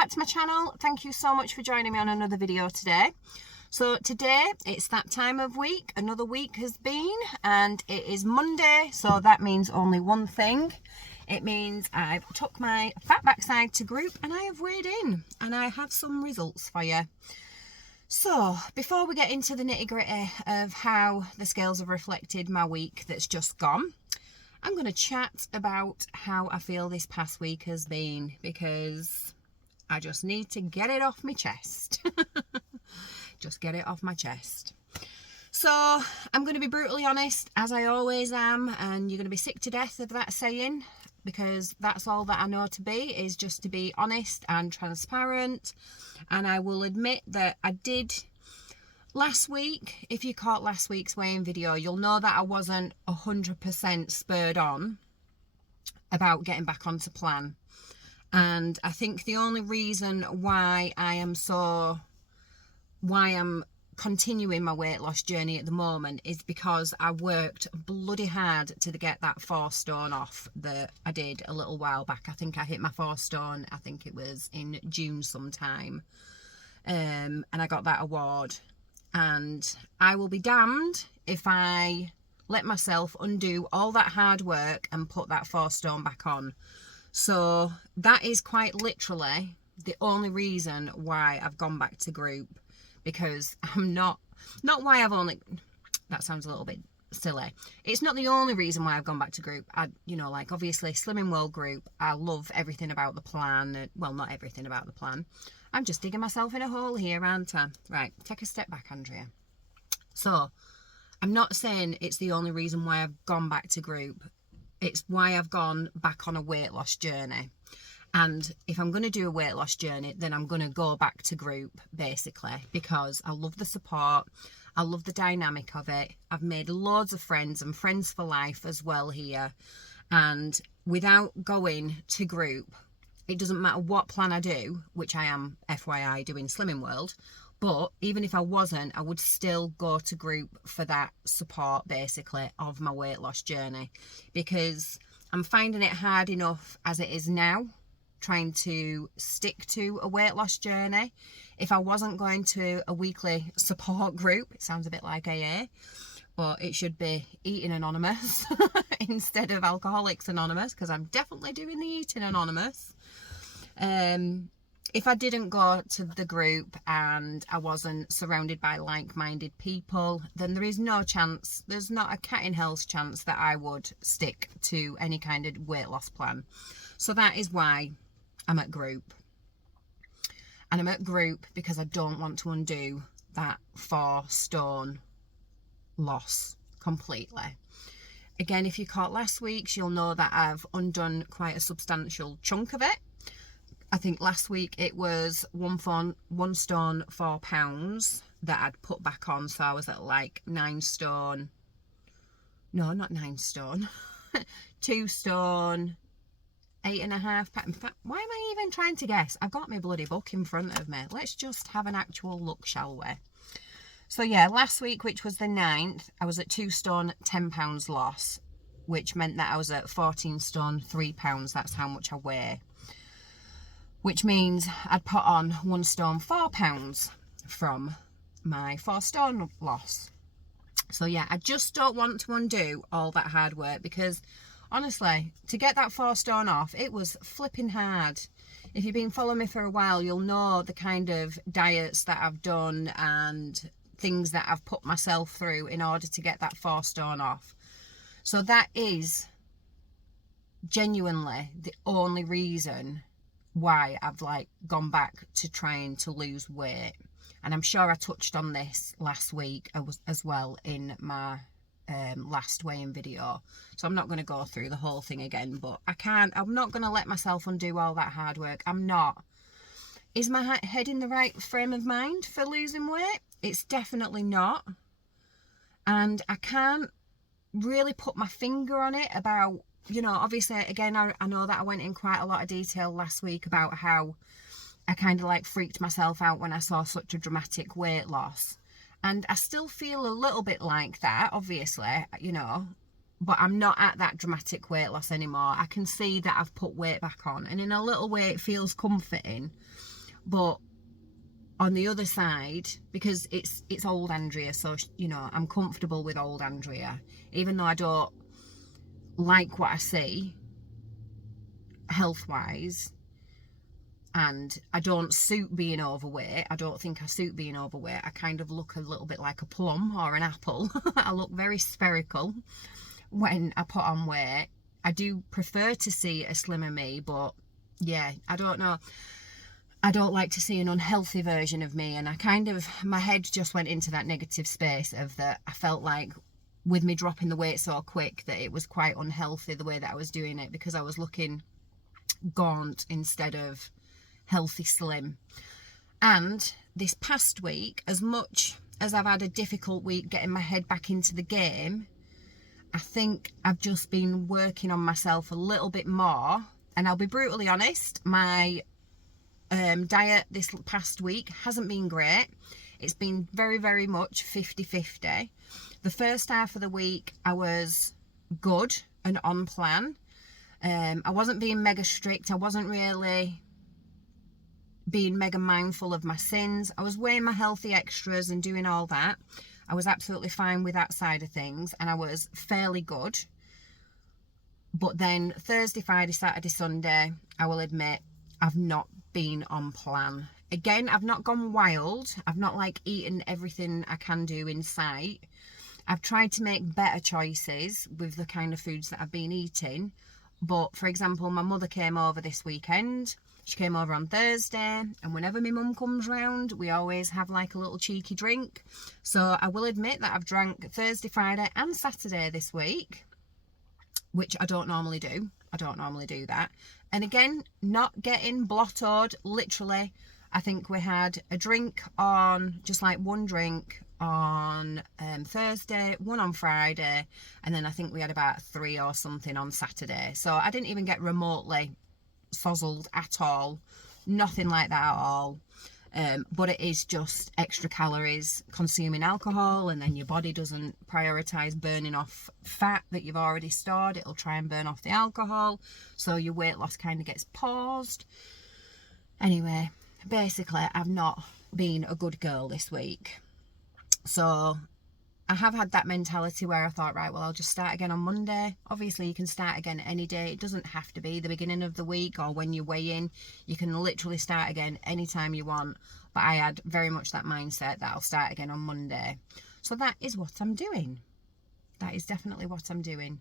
back to my channel. Thank you so much for joining me on another video today. So today it's that time of week, another week has been, and it is Monday, so that means only one thing. It means I've took my fat backside to group and I have weighed in, and I have some results for you. So before we get into the nitty-gritty of how the scales have reflected my week that's just gone, I'm going to chat about how I feel this past week has been, because I just need to get it off my chest. Just get it off my chest. So I'm going to be brutally honest, as I always am, and you're going to be sick to death of that saying, because that's all that I know to be, is just to be honest and transparent. And I will admit that I did last week, if you caught last week's weighing video, you'll know that I wasn't 100% spurred on about getting back onto plan. And I think the only reason why I'm continuing my weight loss journey at the moment is because I worked bloody hard to get that 4 stone off that I did a little while back. I think I hit my 4 stone, I think it was in June sometime, and I got that award. And I will be damned if I let myself undo all that hard work and put that 4 stone back on. So that is quite literally the only reason why I've gone back to group, because I'm not why I've only, that sounds a little bit silly. It's not the only reason why I've gone back to group. Like obviously Slimming World group, I love everything about the plan. Well, not everything about the plan. I'm just digging myself in a hole here, aren't I? Right, take a step back, Andrea. So I'm not saying it's the only reason why I've gone back to group. It's why I've gone back on a weight loss journey. And if I'm going to do a weight loss journey, then I'm going to go back to group, basically, because I love the support. I love the dynamic of it. I've made loads of friends and friends for life as well here. And without going to group, it doesn't matter what plan I do, which I am, FYI, doing Slimming World. But even if I wasn't, I would still go to group for that support, basically, of my weight loss journey. Because I'm finding it hard enough as it is now, trying to stick to a weight loss journey. If I wasn't going to a weekly support group, it sounds a bit like AA, but it should be Eating Anonymous instead of Alcoholics Anonymous, because I'm definitely doing the Eating Anonymous. If I didn't go to the group and I wasn't surrounded by like-minded people, then there is no chance, there's not a cat in hell's chance that I would stick to any kind of weight loss plan. So that is why I'm at group. And I'm at group because I don't want to undo that 4 stone loss completely. Again, if you caught last week's, you'll know that I've undone quite a substantial chunk of it. I think last week it was 1 stone 4 pounds that I'd put back on, so I was at like 9 stone, no, not 9 stone, 2 stone 8.5 pounds. In fact, why am I even trying to guess? I've got my bloody book in front of me. Let's just have an actual look, shall we? So yeah, last week, which was the 9th, I was at 2 stone 10 pounds loss, which meant that I was at 14 stone 3 pounds. That's how much I weigh. Which means I'd put on 1 stone 4 pounds from my 4 stone loss. So yeah, I just don't want to undo all that hard work, because honestly, to get that 4 stone off, it was flipping hard. If you've been following me for a while, you'll know the kind of diets that I've done and things that I've put myself through in order to get that 4 stone off. So that is genuinely the only reason why I've gone back to trying to lose weight. And I'm sure I touched on this last week as well in my last weighing video, so I'm not going to go through the whole thing again, but I'm not going to let myself undo all that hard work. I'm not. Is my head in the right frame of mind for losing weight? It's definitely not. And I can't really put my finger on it about, obviously, again, I know that I went in quite a lot of detail last week about how I kind of freaked myself out when I saw such a dramatic weight loss. And I still feel a little bit like that, obviously, but I'm not at that dramatic weight loss anymore. I can see that I've put weight back on, and in a little way it feels comforting. But on the other side, because it's old Andrea, so you know, I'm comfortable with old Andrea, even though I don't like what I see health wise, and I don't suit being overweight. I don't think I suit being overweight. I kind of look a little bit like a plum or an apple. I look very spherical when I put on weight. I do prefer to see a slimmer me, but yeah, I don't know. I don't like to see an unhealthy version of me, and my head just went into that negative space of that. I felt like with me dropping the weight so quick that it was quite unhealthy the way that I was doing it, because I was looking gaunt instead of healthy slim. And this past week, as much as I've had a difficult week getting my head back into the game, I think I've just been working on myself a little bit more. And I'll be brutally honest, my diet this past week hasn't been great. It's been very, very much 50-50. The first half of the week I was good and on plan. I wasn't being mega strict. I wasn't really being mega mindful of my sins. I was weighing my healthy extras and doing all that. I was absolutely fine with that side of things, and I was fairly good. But then Thursday, Friday, Saturday, Sunday, I will admit, I've not been on plan. Again, I've not gone wild. I've not like eaten everything I can do in sight. I've tried to make better choices with the kind of foods that I've been eating. But for example, my mother came over this weekend. She came over on Thursday, and whenever my mum comes round, we always have like a little cheeky drink. So I will admit that I've drank Thursday, Friday and Saturday this week, which I don't normally do. I don't normally do that. And again, not getting blottoed. Literally, I think we had a drink on, just like one drink on Thursday, one on Friday, and then I think we had about 3 or something on Saturday. So I didn't even get remotely sozzled at all, nothing like that at all. But it is just extra calories consuming alcohol, and then your body doesn't prioritize burning off fat that you've already stored. It'll try and burn off the alcohol, so your weight loss kind of gets paused. Anyway, basically I've not been a good girl this week. So I have had that mentality where I thought, right, well, I'll just start again on Monday. Obviously, you can start again any day. It doesn't have to be the beginning of the week or when you weigh in. You can literally start again anytime you want. But I had very much that mindset that I'll start again on Monday. So that is what I'm doing. That is definitely what I'm doing.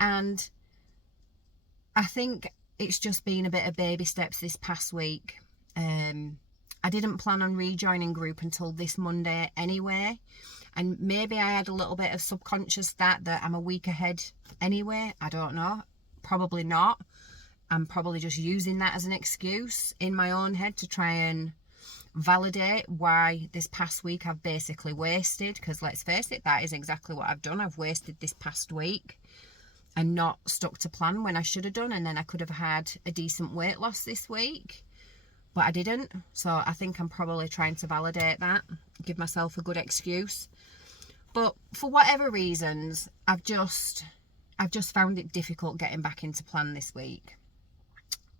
And I think it's just been a bit of baby steps this past week. I didn't plan on rejoining group until this Monday anyway. And maybe I had a little bit of subconscious that I'm a week ahead anyway. I don't know. Probably not. I'm probably just using that as an excuse in my own head to try and validate why this past week I've basically wasted. Because let's face it, that is exactly what I've done. I've wasted this past week and not stuck to plan when I should have done. And then I could have had a decent weight loss this week. But I didn't. So I think I'm probably trying to validate that. Give myself a good excuse. But for whatever reasons, I've just found it difficult getting back into plan this week.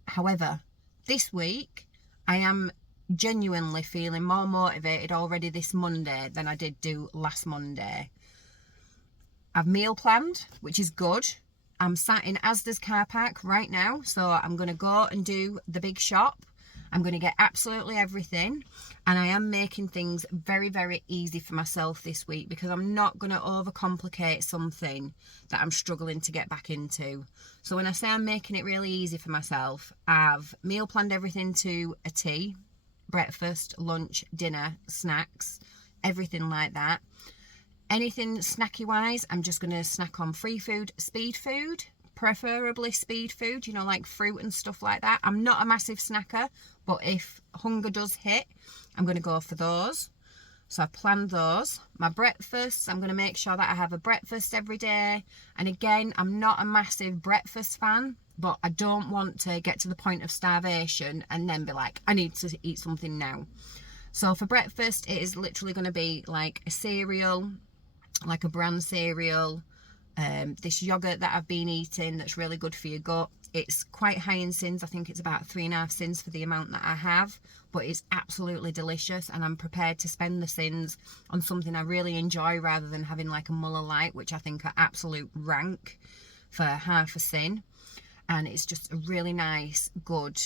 However, this week I am genuinely feeling more motivated already this Monday than I did do last Monday. I've meal planned, which is good. I'm sat in Asda's car park right now, so I'm going to go and do the big shop. I'm going to get absolutely everything, and I am making things very, very easy for myself this week because I'm not going to overcomplicate something that I'm struggling to get back into. So when I say I'm making it really easy for myself, I've meal planned everything to a T: breakfast, lunch, dinner, snacks, everything like that. Anything snacky wise, I'm just going to snack on free food, speed food, preferably speed food, you know, like fruit and stuff like that. I'm not a massive snacker, but if hunger does hit, I'm going to go for those. So I've planned those. My breakfasts, I'm going to make sure that I have a breakfast every day. And again, I'm not a massive breakfast fan, but I don't want to get to the point of starvation and then be like, I need to eat something now. So for breakfast, it is literally going to be like a cereal, like a bran cereal, this yogurt that I've been eating that's really good for your gut. It's quite high in sins. I think it's about 3.5 sins for the amount that I have, but it's absolutely delicious, and I'm prepared to spend the sins on something I really enjoy rather than having like a Muller Light, which I think are absolute rank for half a sin. And it's just a really nice, good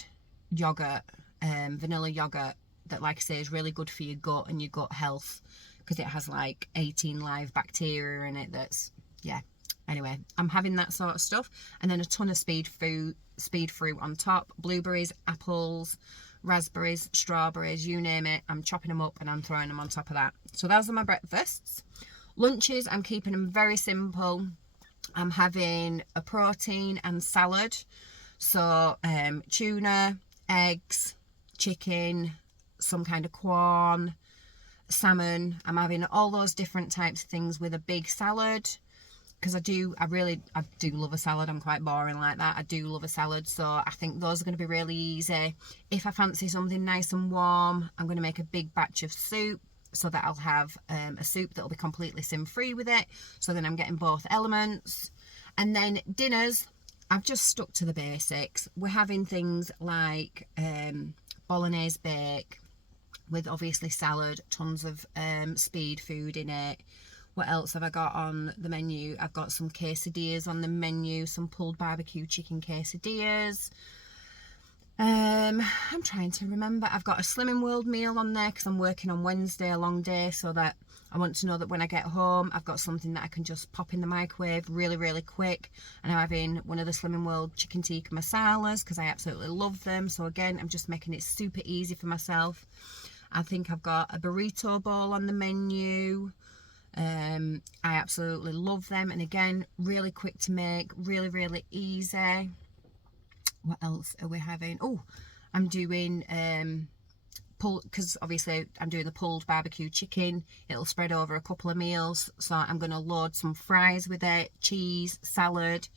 yogurt, vanilla yogurt that, like I say, is really good for your gut and your gut health, because it has like 18 live bacteria in it. That's, yeah. Anyway, I'm having that sort of stuff, and then a ton of speed fruit on top, blueberries, apples, raspberries, strawberries, you name it. I'm chopping them up and I'm throwing them on top of that. So those are my breakfasts. Lunches, I'm keeping them very simple. I'm having a protein and salad. So tuna, eggs, chicken, some kind of corn, salmon. I'm having all those different types of things with a big salad, because I do love a salad. I'm quite boring like that. I do love a salad, so I think those are going to be really easy. If I fancy something nice and warm, I'm going to make a big batch of soup, so that I'll have a soup that'll be completely sin-free with it, so then I'm getting both elements. And then dinners, I've just stuck to the basics. We're having things like bolognese bake with obviously salad, tons of speed food in it. What else have I got on the menu? I've got some quesadillas on the menu, some pulled barbecue chicken quesadillas. I'm trying to remember. I've got a Slimming World meal on there because I'm working on Wednesday, a long day, so that I want to know that when I get home, I've got something that I can just pop in the microwave really, really quick. And I'm having one of the Slimming World chicken tikka masalas because I absolutely love them. So again, I'm just making it super easy for myself. I think I've got a burrito bowl on the menu. I absolutely love them, and again, really quick to make, really, really easy. What else are we having? Oh, I'm doing because obviously I'm doing the pulled barbecue chicken. It'll spread over a couple of meals, so I'm going to load some fries with it, cheese, salad,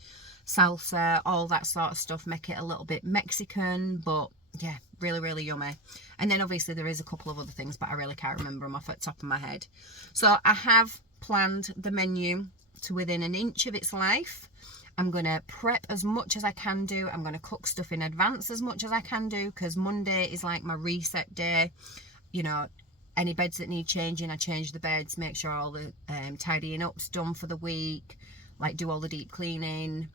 salsa, all that sort of stuff, make it a little bit Mexican, but yeah, really, really yummy. And then obviously there is a couple of other things, but I really can't remember them off at the top of my head. So I have planned the menu to within an inch of its life. I'm going to prep as much as I can do. I'm going to cook stuff in advance as much as I can do, because Monday is like my reset day. You know, any beds that need changing, I change the beds, make sure all the tidying up's done for the week, like do all the deep cleaning.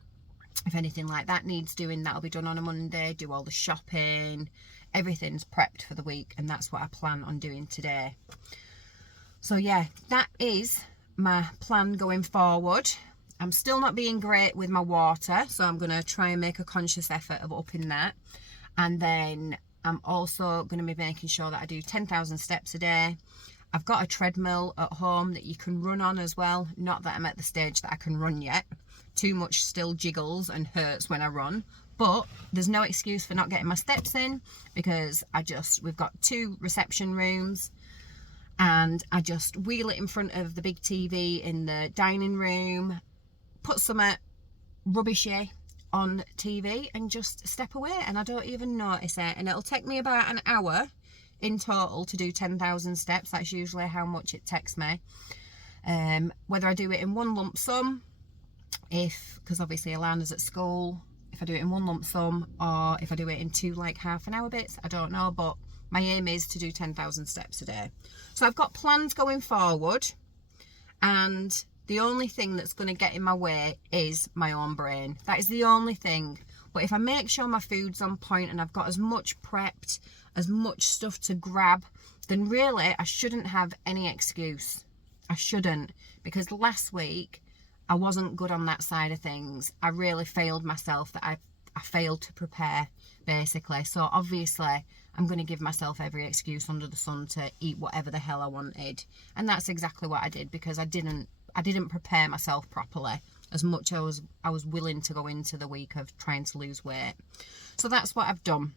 If anything like that needs doing, that'll be done on a Monday. Do all the shopping. Everything's prepped for the week, and that's what I plan on doing today. So yeah, that is my plan going forward. I'm still not being great with my water, so I'm going to try and make a conscious effort of upping that. And then I'm also going to be making sure that I do 10,000 steps a day. I've got a treadmill at home that you can run on as well. Not that I'm at the stage that I can run yet. Too much still jiggles and hurts when I run. But there's no excuse for not getting my steps in, because we've got 2 reception rooms, and I just wheel it in front of the big TV in the dining room, put some rubbishy on TV and just step away, and I don't even notice it. And it'll take me about an hour in total to do 10,000 steps. That's usually how much it takes me. Whether I do it in one lump sum, because obviously Alana's at school, if I do it in one lump sum, or if I do it in 2 like half an hour bits, I don't know, but my aim is to do 10,000 steps a day. So I've got plans going forward, and the only thing that's going to get in my way is my own brain. That is the only thing. But if I make sure my food's on point and I've got as much prepped, as much stuff to grab, then really I shouldn't have any excuse. I shouldn't, because last week I wasn't good on that side of things. I really failed myself, that I failed to prepare, basically. So obviously I'm going to give myself every excuse under the sun to eat whatever the hell I wanted. And that's exactly what I did, because I didn't prepare myself properly as much as I was willing to go into the week of trying to lose weight. So that's what I've done.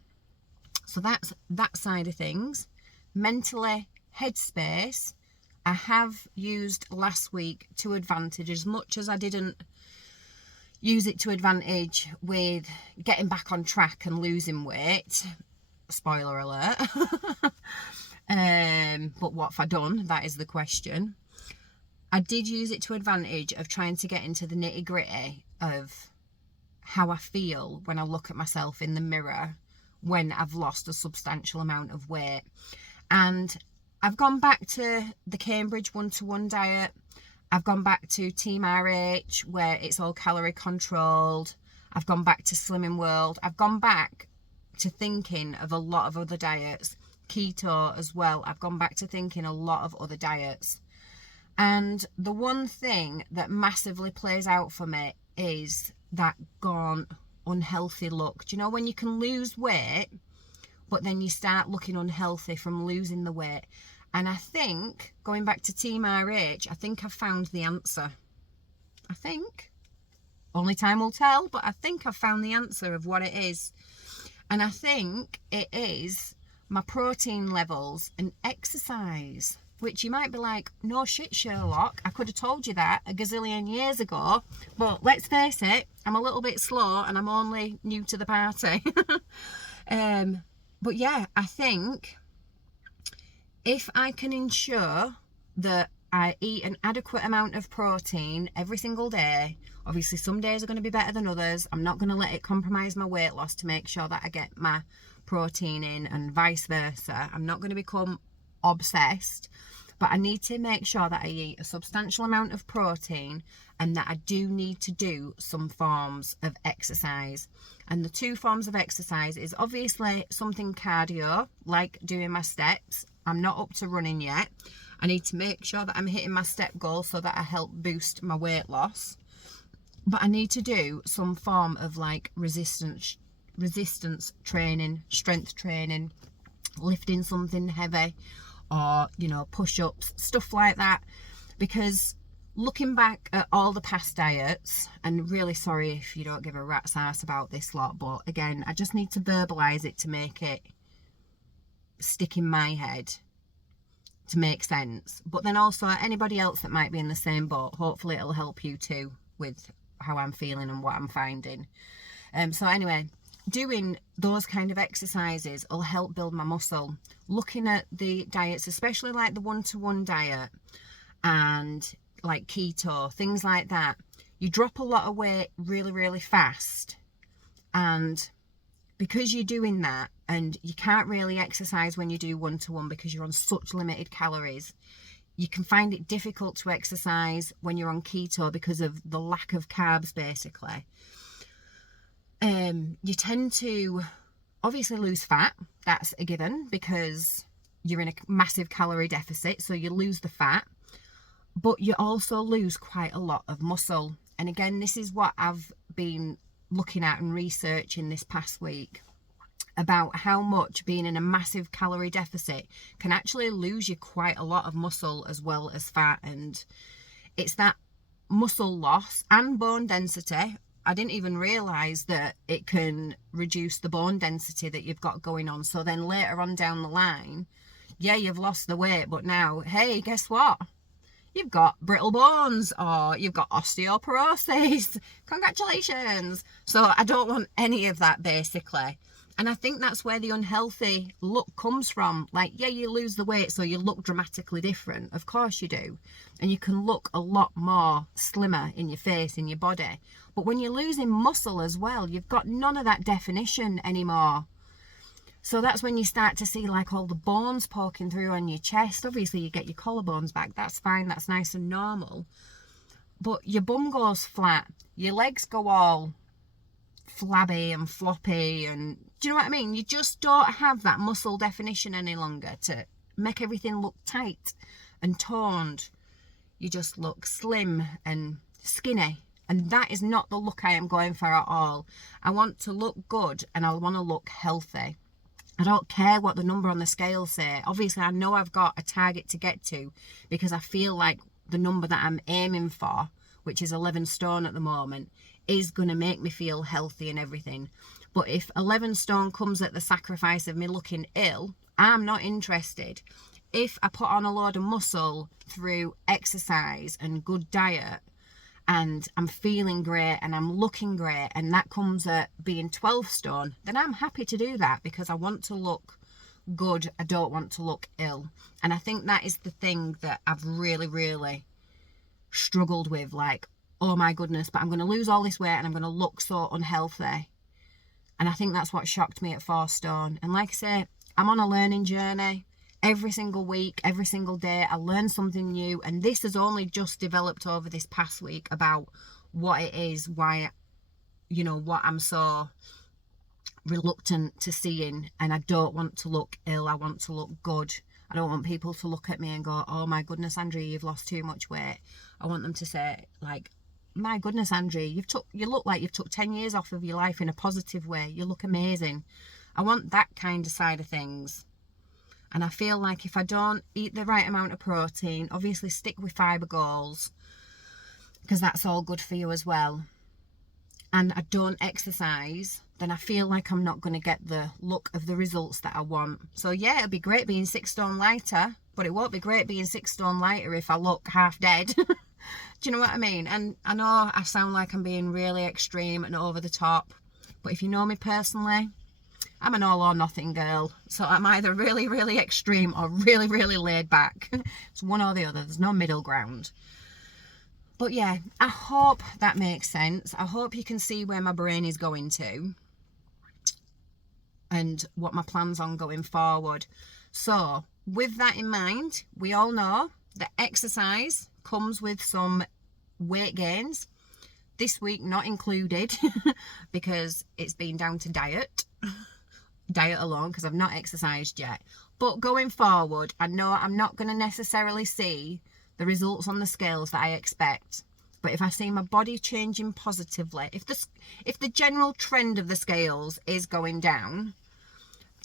So that's that side of things. Mentally, headspace, I have used last week to advantage, as much as I didn't use it to advantage with getting back on track and losing weight. Spoiler alert. But what have I done? That is the question. I did use it to advantage of trying to get into the nitty gritty of how I feel when I look at myself in the mirror when I've lost a substantial amount of weight. And I've gone back to the Cambridge 1-to-1 diet. I've gone back to Team RH, where it's all calorie controlled. I've gone back to Slimming World. I've gone back to thinking of a lot of other diets. Keto as well. I've gone back to thinking a lot of other diets. And the one thing that massively plays out for me is that gaunt, unhealthy look. Do you know when you can lose weight, but then you start looking unhealthy from losing the weight? And I think, going back to Team RH, I think I've found the answer. I think. Only time will tell, but I think I've found the answer of what it is. And I think it is my protein levels and exercise. Which you might be like, no shit, Sherlock, I could have told you that a gazillion years ago. But let's face it, I'm a little bit slow and I'm only new to the party. But yeah, I think if I can ensure that I eat an adequate amount of protein every single day, obviously some days are going to be better than others. I'm not going to let it compromise my weight loss to make sure that I get my protein in and vice versa. I'm not going to become obsessed, but I need to make sure that I eat a substantial amount of protein and that I do need to do some forms of exercise. And the two forms of exercise is obviously something cardio, like doing my steps. I'm not up to running yet. I need to make sure that I'm hitting my step goal so that I help boost my weight loss. But I need to do some form of like resistance training, strength training, lifting something heavy, or, you know, push-ups, stuff like that. Because looking back at all the past diets, and really sorry if you don't give a rat's ass about this lot, but again, I just need to verbalise it to make it stick in my head, to make sense. But then also anybody else that might be in the same boat, hopefully it'll help you too with how I'm feeling and what I'm finding. So anyway, doing those kind of exercises will help build my muscle. Looking at the diets, especially like the 1-to-1 diet and like keto, things like that, you drop a lot of weight really, really fast. And because you're doing that, and you can't really exercise when you do 1-to-1 because you're on such limited calories, you can find it difficult to exercise when you're on keto because of the lack of carbs, basically. You tend to obviously lose fat. That's a given because you're in a massive calorie deficit, so you lose the fat, but you also lose quite a lot of muscle. And again, this is what I've been looking at and researching this past week about how much being in a massive calorie deficit can actually lose you quite a lot of muscle as well as fat. And it's that muscle loss and bone density. I didn't even realise that it can reduce the bone density that you've got going on. So then later on down the line, yeah, you've lost the weight, but now, hey, guess what? You've got brittle bones or you've got osteoporosis. Congratulations. So I don't want any of that, basically. And I think that's where the unhealthy look comes from. Like, yeah, you lose the weight, so you look dramatically different. Of course you do. And you can look a lot more slimmer in your face, in your body. But when you're losing muscle as well, you've got none of that definition anymore. So that's when you start to see like all the bones poking through on your chest. Obviously you get your collarbones back. That's fine. That's nice and normal. But your bum goes flat. Your legs go all flabby and floppy, and do you know what I mean? You just don't have that muscle definition any longer to make everything look tight and toned. You just look slim and skinny, and that is not the look I am going for at all. I want to look good and I want to look healthy. I don't care what the number on the scale say. Obviously I know I've got a target to get to because I feel like the number that I'm aiming for, which is 11 stone at the moment, is going to make me feel healthy and everything. But if 11 stone comes at the sacrifice of me looking ill, I'm not interested. If I put on a load of muscle through exercise and good diet, and I'm feeling great and I'm looking great, and that comes at being 12 stone, then I'm happy to do that because I want to look good. I don't want to look ill. And I think that is the thing that I've really, really struggled with, like oh my goodness, but I'm going to lose all this weight and I'm going to look so unhealthy. And I think that's what shocked me at 4 stone. And like I say, I'm on a learning journey. Every single week, every single day, I learn something new. And this has only just developed over this past week about what it is, why, what I'm so reluctant to seeing. And I don't want to look ill. I want to look good. I don't want people to look at me and go, oh my goodness, Andrea, you've lost too much weight. I want them to say, like, my goodness, Andrea, you look like you've took 10 years off of your life in a positive way. You look amazing. I want that kind of side of things. And I feel like if I don't eat the right amount of protein, obviously stick with fibre goals, because that's all good for you as well, and I don't exercise, then I feel like I'm not going to get the look of the results that I want. So yeah, it'd be great being 6 stone lighter, but it won't be great being 6 stone lighter if I look half dead. Do you know what I mean? And I know I sound like I'm being really extreme and over the top, but if you know me personally, I'm an all or nothing girl. So I'm either really, really extreme or really, really laid back. It's one or the other. There's no middle ground. But yeah, I hope that makes sense. I hope you can see where my brain is going to and what my plans on going forward. So with that in mind, we all know that exercise comes with some weight gains. This week not included because it's been down to diet alone, because I've not exercised yet. But going forward, I know I'm not going to necessarily see the results on the scales that I expect. But if I see my body changing positively, if the general trend of the scales is going down,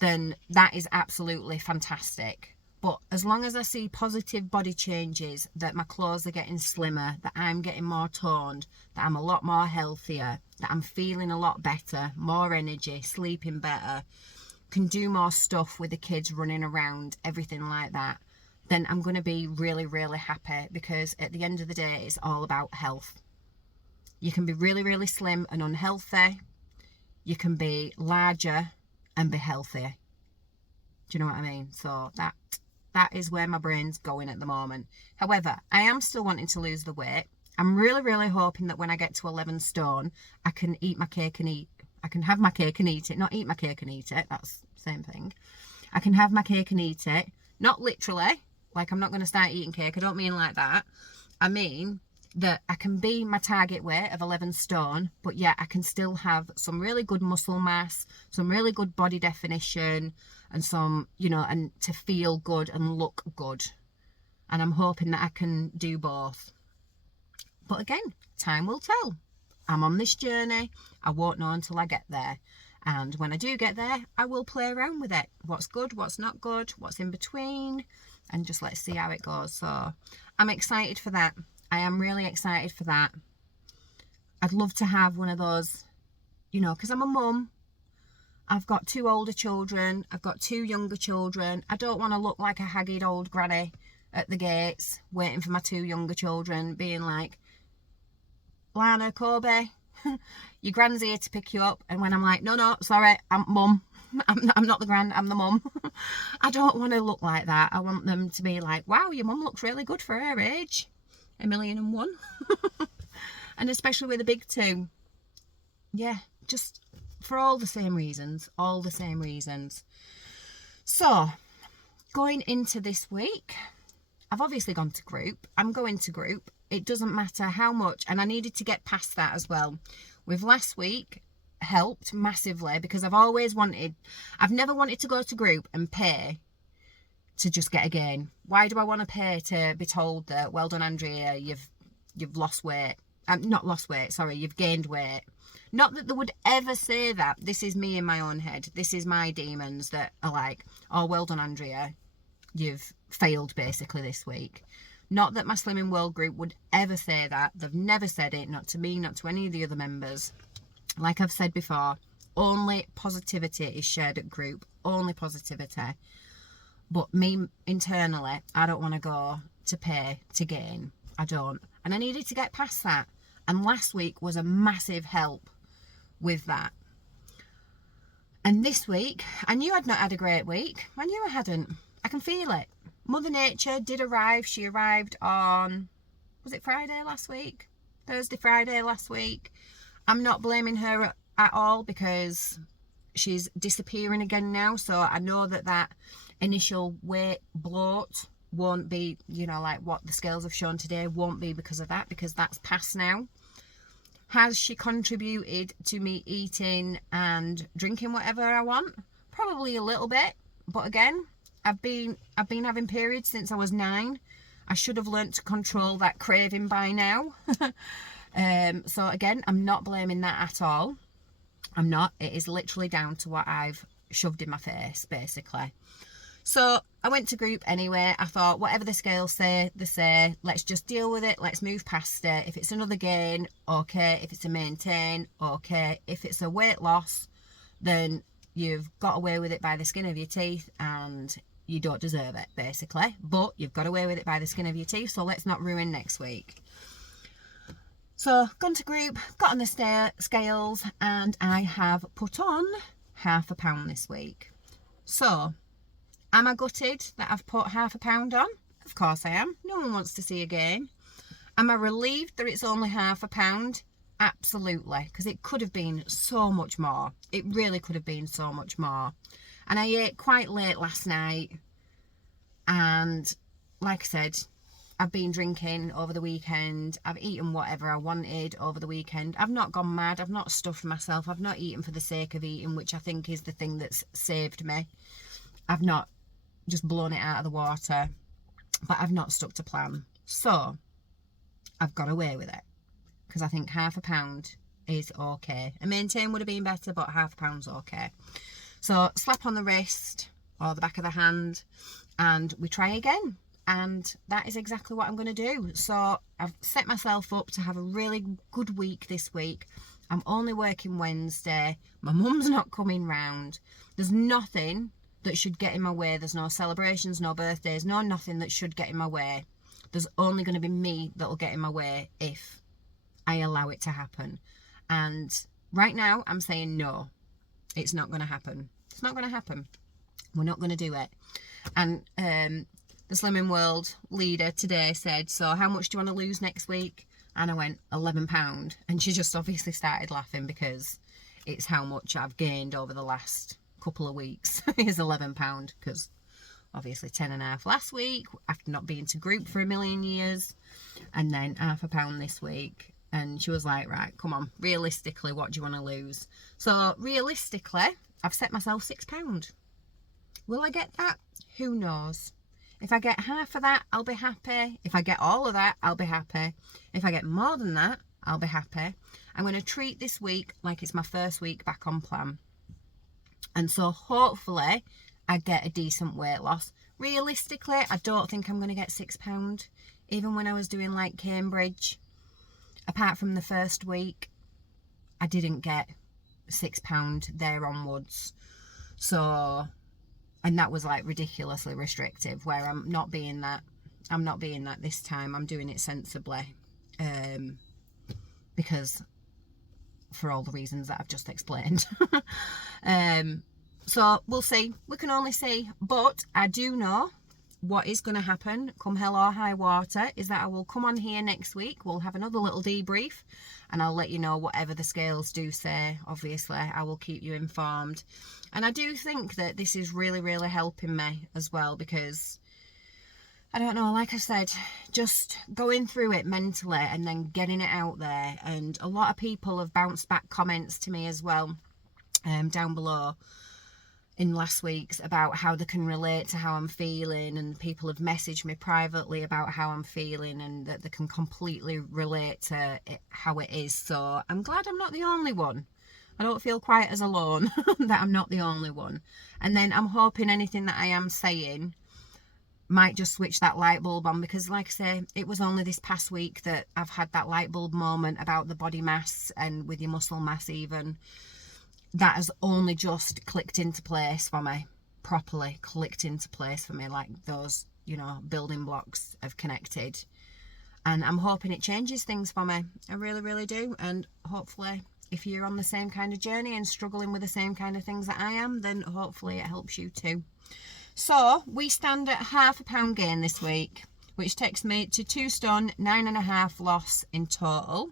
then that is absolutely fantastic. But as long as I see positive body changes, that my clothes are getting slimmer, that I'm getting more toned, that I'm a lot more healthier, that I'm feeling a lot better, more energy, sleeping better, can do more stuff with the kids running around, everything like that, then I'm going to be really, really happy, because at the end of the day, it's all about health. You can be really, really slim and unhealthy. You can be larger and be healthier. Do you know what I mean? So that is where my brain's going at the moment. However, I am still wanting to lose the weight. I'm really, really hoping that when I get to 11 stone, I can have my cake and eat it. Not eat my cake and eat it. That's the same thing. I can have my cake and eat it. Not literally. Like, I'm not going to start eating cake. I don't mean like that. I mean that I can be my target weight of 11 stone, but yeah, I can still have some really good muscle mass, some really good body definition, and some, and to feel good and look good. And I'm hoping that I can do both. But again, time will tell. I'm on this journey. I won't know until I get there. And when I do get there, I will play around with it. What's good, what's not good, what's in between, and just let's see how it goes. So I'm excited for that. I am really excited for that. I'd love to have one of those, because I'm a mum. I've got 2 older children. I've got 2 younger children. I don't want to look like a haggard old granny at the gates waiting for my 2 younger children, being like, Lana, Kobe, your gran's here to pick you up. And when I'm like, no, sorry, I'm mum. I'm not the gran, I'm the mum. I don't want to look like that. I want them to be like, wow, your mum looks really good for her age. 1,000,001. And especially with the big 2. Yeah, just for all the same reasons. So, going into this week, I've obviously gone to group. I'm going to group. It doesn't matter how much. And I needed to get past that as well. With last week, helped massively, because I've never wanted to go to group and pay to just get a gain. Why do I want to pay to be told that, well done, Andrea, you've lost weight? Not lost weight, sorry, you've gained weight. Not that they would ever say that. This is me in my own head. This is my demons that are like, oh, well done, Andrea, you've failed basically this week. Not that my Slimming World group would ever say that. They've never said it, not to me, not to any of the other members. Like I've said before, only positivity is shared at group, only positivity. But me internally, I don't want to go to pay to gain. I don't. And I needed to get past that. And last week was a massive help with that. And this week, I knew I'd not had a great week. I knew I hadn't. I can feel it. Mother Nature did arrive. She arrived on, was it Friday last week? Thursday, Friday last week. I'm not blaming her at all because she's disappearing again now. So I know that that initial weight bloat won't be, you know, like what the scales have shown today, won't be because of that, because that's past now. Has she contributed to me eating and drinking whatever I want? Probably a little bit, but again, I've been having periods since I was 9. I should have learnt to control that craving by now. So again, I'm not blaming that at all. I'm not. It is literally down to what I've shoved in my face, basically. So I went to group anyway. I thought, whatever the scales say, they say, let's just deal with it. Let's move past it. If it's another gain, okay. If it's a maintain, okay. If it's a weight loss, then you've got away with it by the skin of your teeth and you don't deserve it, basically. But you've got away with it by the skin of your teeth, so let's not ruin next week. So, gone to group, got on the scales, and I have put on £0.5 pound this week. So, am I gutted that I've put £0.5 pound on? Of course I am. No one wants to see a gain. Am I relieved that it's only £0.5 pound? Absolutely, because it could have been so much more. It really could have been so much more. And I ate quite late last night. And like I said, I've been drinking over the weekend. I've eaten whatever I wanted over the weekend. I've not gone mad. I've not stuffed myself. I've not eaten for the sake of eating, which I think is the thing that's saved me. I've not just blown it out of the water, but I've not stuck to plan. So I've got away with it because I think £0.5 pound is okay. A maintain would have been better, but £0.5 pound's okay. So slap on the wrist or the back of the hand and we try again. And that is exactly what I'm going to do. So I've set myself up to have a really good week this week. I'm only working Wednesday. My mum's not coming round. There's nothing that should get in my way. There's no celebrations, no birthdays, no nothing that should get in my way. There's only going to be me that'll get in my way if I allow it to happen. And right now I'm saying no, it's not going to happen. It's not going to happen. We're not going to do it. And the Slimming World leader today said, so how much do you want to lose next week? And I went, £11. And she just obviously started laughing because it's how much I've gained over the last couple of weeks is £11, because obviously 10.5 last week after not being to group for a million years, and then £0.5 pound this week. And she was like, right, come on, realistically, what do you want to lose? So realistically, I've set myself £6. Will I get that? Who knows? If I get half of that, I'll be happy. If I get all of that, I'll be happy. If I get more than that, I'll be happy. I'm going to treat this week like it's my first week back on plan. And so hopefully I get a decent weight loss. Realistically, I don't think I'm going to get £6. Even when I was doing like Cambridge, apart from the first week, I didn't get £6 there onwards. So, and that was like ridiculously restrictive, where I'm not being that this time. I'm doing it sensibly, because for all the reasons that I've just explained. So we'll see. We can only see. But I do know what is going to happen come hell or high water is that I will come on here next week. We'll have another little debrief and I'll let you know whatever the scales do say. Obviously, I will keep you informed. And I do think that this is really, really helping me as well, because I don't know, like I said, just going through it mentally and then getting it out there. And a lot of people have bounced back comments to me as well, down below in last week's, about how they can relate to how I'm feeling, and people have messaged me privately about how I'm feeling and that they can completely relate to it, how it is. So I'm glad I'm not the only one. I don't feel quite as alone that I'm not the only one. And then I'm hoping anything that I am saying might just switch that light bulb on, because like I say, it was only this past week that I've had that light bulb moment about the body mass and with your muscle mass even. That has only just clicked into place for me, properly clicked into place for me, like those, you know, building blocks have connected. And I'm hoping it changes things for me. I really, really do. And hopefully, if you're on the same kind of journey and struggling with the same kind of things that I am, then hopefully it helps you too. So we stand at £0.5 pound gain this week, which takes me to 2 stone 9.5 loss in total.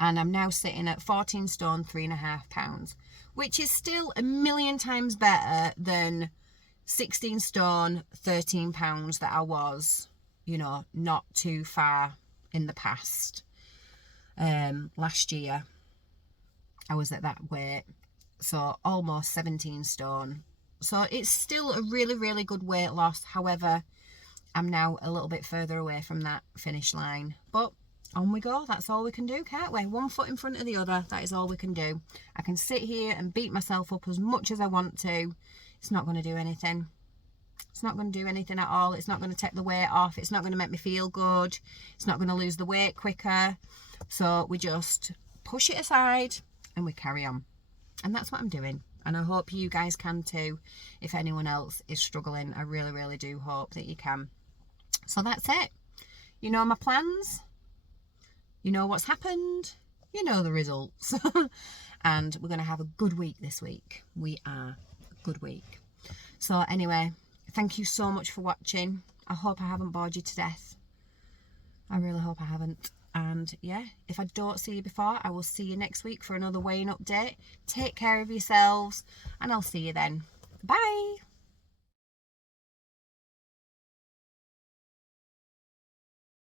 and I'm now sitting at 14 stone 3.5 pounds, which is still a million times better than 16 stone 13 pounds that I was, you know, not too far in the past. Last year I was at that weight, so almost 17 stone. So it's still a really, really good weight loss. However, I'm now a little bit further away from that finish line, but on we go. That's all we can do, can't we? One foot in front of the other. That is all we can do. I can sit here and beat myself up as much as I want to. It's not going to do anything. It's not going to do anything at all. It's not going to take the weight off. It's not going to make me feel good. It's not going to lose the weight quicker. So we just push it aside and we carry on. And that's what I'm doing. And I hope you guys can too. If anyone else is struggling, I really, really do hope that you can. So that's it. You know my plans. You know what's happened. You know the results. And we're going to have a good week this week. We are a good week. So anyway, thank you so much for watching. I hope I haven't bored you to death. I really hope I haven't. And yeah, if I don't see you before, I will see you next week for another weighing update. Take care of yourselves, and I'll see you then. Bye.